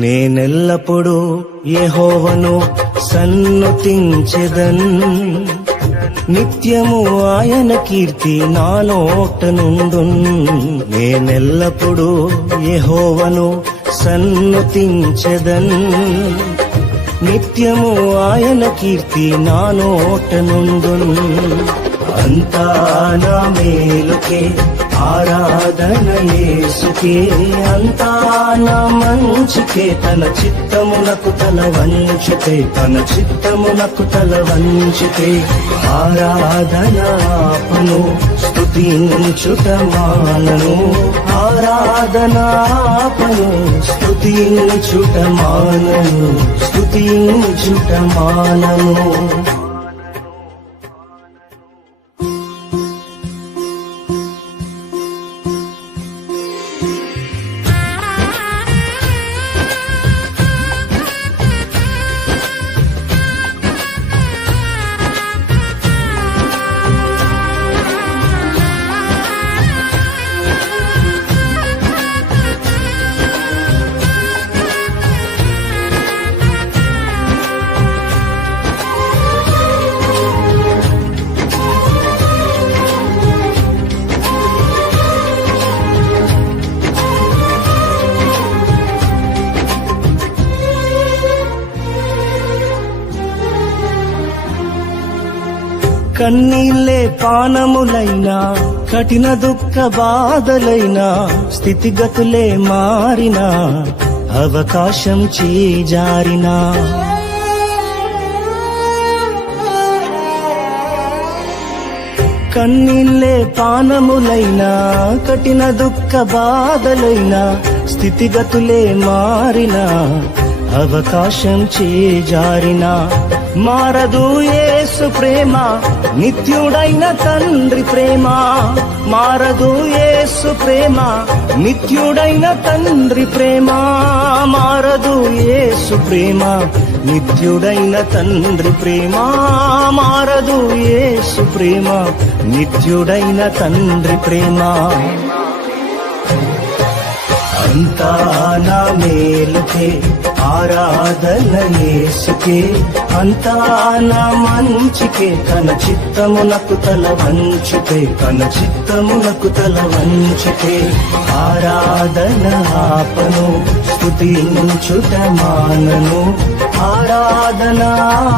నేనెల్లప్పుడూ యెహోవాను సన్నుతించెదన్, నిత్యము ఆయన కీర్తి నా నోట నుండున్. నేనెల్లప్పుడూ యెహోవాను సన్నుతించెదన్, నిత్యము ఆయన కీర్తి నా నోట నుండున్. అంతా నా మేలుకే ఆరాధన యేసుకే, అంతా నా మంచికే, తన చిత్తమునకు తల వంచితే, తన చిత్తమునకు తల వంచితే. ఆరాధన ఆపను, స్తుతించుట మానను, ఆరాధన ఆపను, స్తుతించుట మానను, స్తుతించుట మానను. కన్నీళ్ళే పానములైనా, కఠిన దుఃఖ బాధలైనా, స్థితిగతులే మారినా, అవకాశం చేజారినా, కన్నీళ్ళే పానములైనా, కఠిన దుఃఖ బాధలైనా, స్థితిగతులే మారినా, అవకాశం చేజారినా, మారదు యేసు ప్రేమ, నిత్యుడైన తండ్రి ప్రేమ. మారదు యేసు ప్రేమ, నిత్యుడైన తండ్రి ప్రేమ. మారదు యేసు ప్రేమ, నిత్యుడైన తండ్రి ప్రేమ. మారదు యేసు ప్రేమ, నిత్యుడైన తండ్రి ప్రేమ. అంతా నా మేలుకే ఆరాధన యేసుకే, అంతా నా మంచికే, తన చిత్తమునకు తల వంచితే, తన చిత్తమునకు తల వంచితే. ఆరాధన ఆపను, స్తుతించుట మానను, ఆరాధన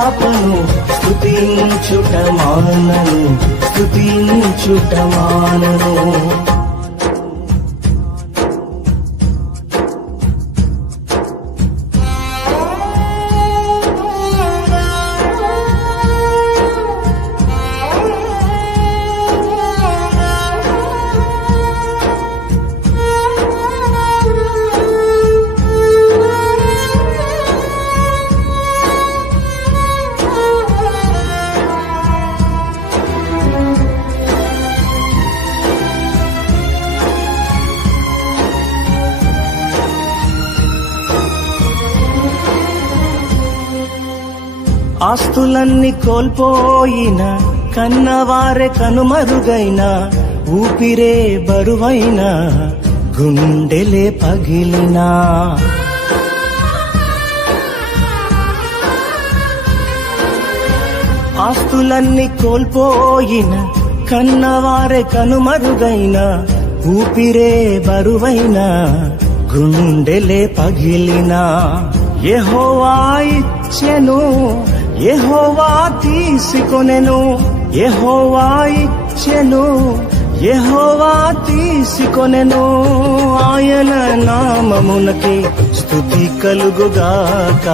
ఆపను, స్తుతించుట మానను, స్తుతించుట మానను. ఆస్తులన్నీ కోల్పోయిన, కన్నవారే కనుమరుగైన, ఊపిరే బరువైన, గుండెలే పగిలినా, ఆస్తులన్నీ కోల్పోయిన, కన్నవారే కనుమరుగైన, ఊపిరే బరువైన, గుండెలే పగిలినా. యెహోవా ఇచ్చెను, యెహోవా తీసుకొనెను, యెహోవా ఇచ్చెను, యెహోవా తీసుకొనెను. ఆయన నామమునకే స్తుతి కలుగుగాక,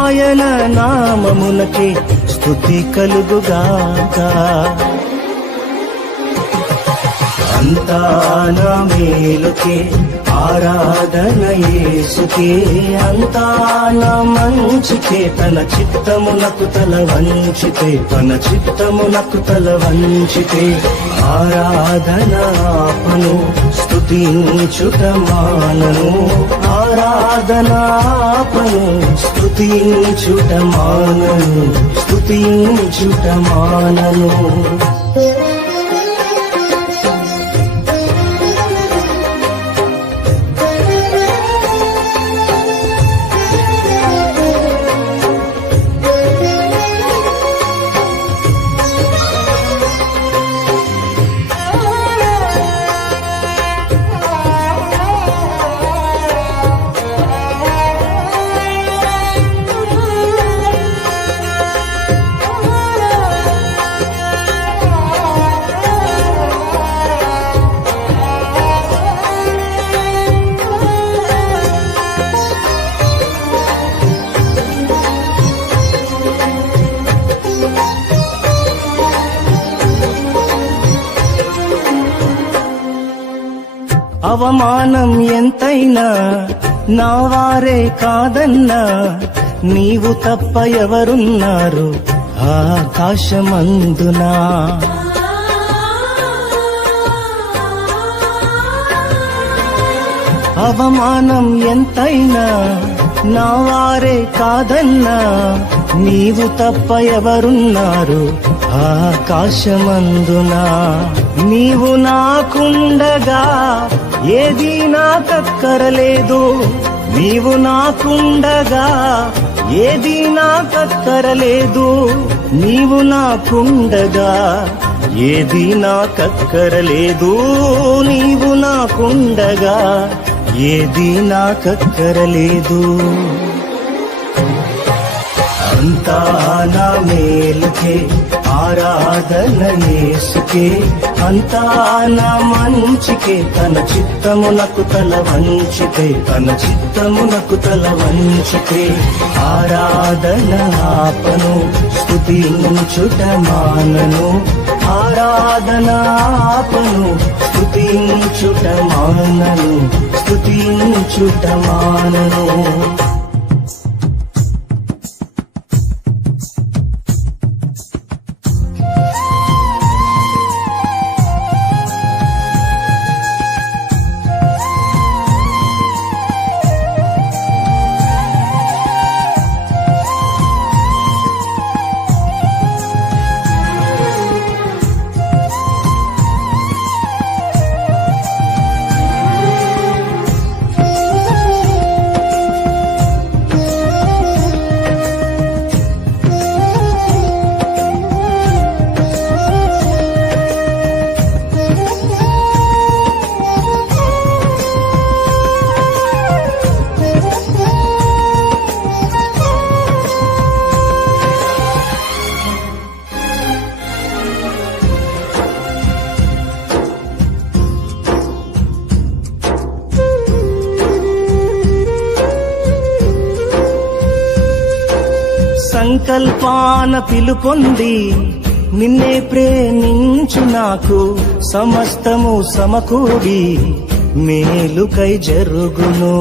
ఆయన నామమునకే స్తుతి కలుగుగాక. అంతా నా మేలుకే ఆరాధన యేసుకే, అంతా నా మంచికే, తన చిత్తమునకు తల వంచితే, తన చిత్తమునకు తల వంచితే. ఆరాధన ఆపను, స్తుతించుట మానను, ఆరాధన ఆపను, స్తుతించుట మానను, స్తుతించుట మానను. అవమానం ఎంతైనా నా వారే కాదన్నా, నీవు తప్ప ఎవరున్నారు ఆకాశమందునా. అవమానం ఎంతైనా నా వారే కాదన్నా, నీవు తప్ప ఎవరున్నారు ఆకాశమందునా. నీవు నాకుండగా ఏదీ నాకక్కరలేదు, నీవు నాకుండగా ఏదీ నాకక్కరలేదు, నీవు నాకుండగా ఏదీ నాకక్కరలేదు, నీవు నాకుండగా ఏదీ నాకక్కరలేదు. అంతా నా మేలుకే ఆరాధన యేసుకే, అంతా నా మంచికే, తన చిత్తమునకు తల వంచితే, తన చిత్తమునకు తల వంచితే. ఆరాధన ఆపను స్తుతించుట మానను, ఆరాధన ఆపను స్తుతించుట మానను, స్తుతించుట మానను. సంకల్పాన పిలుపొంది నిన్నే ప్రేమించు నాకు, సమస్తము సమకూడి మేలుకై జరుగును.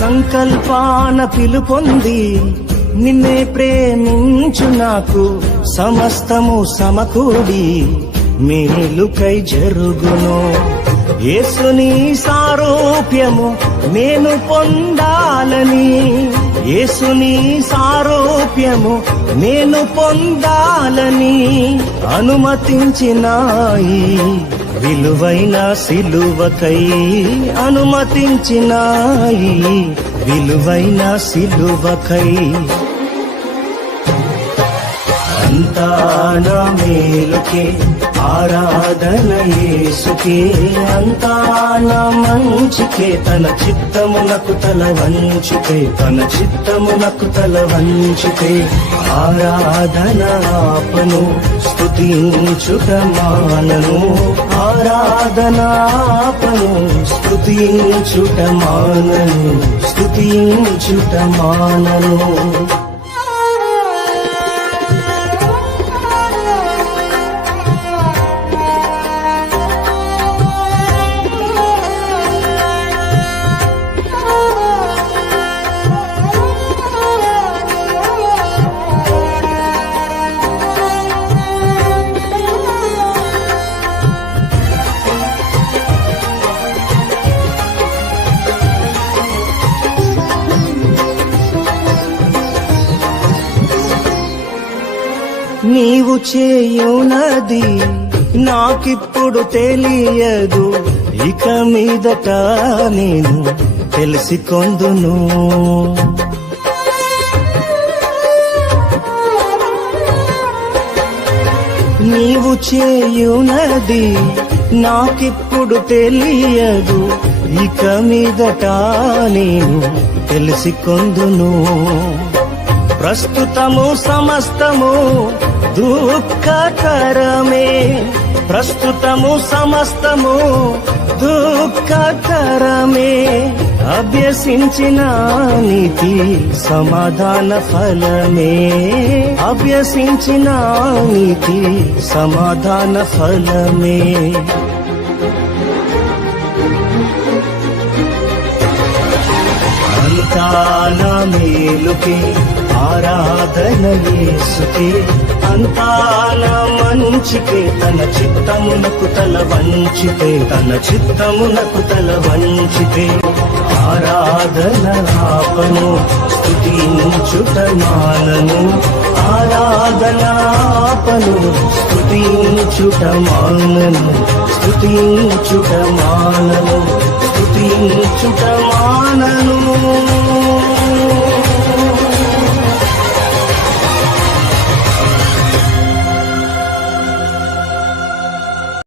సంకల్పాన పిలుపొంది నిన్నే ప్రేమించు నాకు, సమస్తము సమకూడి మేలుకై జరుగును. యేసుని సారూప్యము నేను పొందాలని, యేసుని సారూప్యము నేను పొందాలని అనుమతించినాయి విలువైన సిలువకై, అనుమతించినాయి విలువైన సిలువకై. అంతా నా మేలుకే ఆరాధన యేసుకే, అంతా నా మంచికే, తన చిత్తమునకు తల వంచితే, తన చిత్తమునకు తల వంచితే. ఆరాధన ఆపను స్తుతించుట మానను, ఆరాధన ఆపను స్తుతించుట మానను, స్తుతించుట మానను. నీవు చేయునది నాకిప్పుడు తెలియదు, ఇక మీదట నేను తెలిసికొందును. నీవు చేయునది నాకిప్పుడు తెలియదు, ఇక మీదట నేను తెలిసికొందును. ప్రస్తుతము సమస్తము దుఃఖకరమే, ప్రస్తుతము సమస్తము దుఃఖకరమే, అభ్యసించిన నీతి సమాధాన ఫలమే, అభ్యసించిన నీతి సమాధాన ఫలమే. అంతా నా మేలుకే ఆరాధన యేసుకే, అంతా నా మంచికే, తన చిత్తమునకు తల వంచితే, తన చిత్తమునకు తల వంచితే, ఆరాధన ఆపను స్తుతించుట మానను, ఆరాధన ఆపను స్తుతించుట మానను, స్తుతించుట మానను, స్తుతించుట మానను.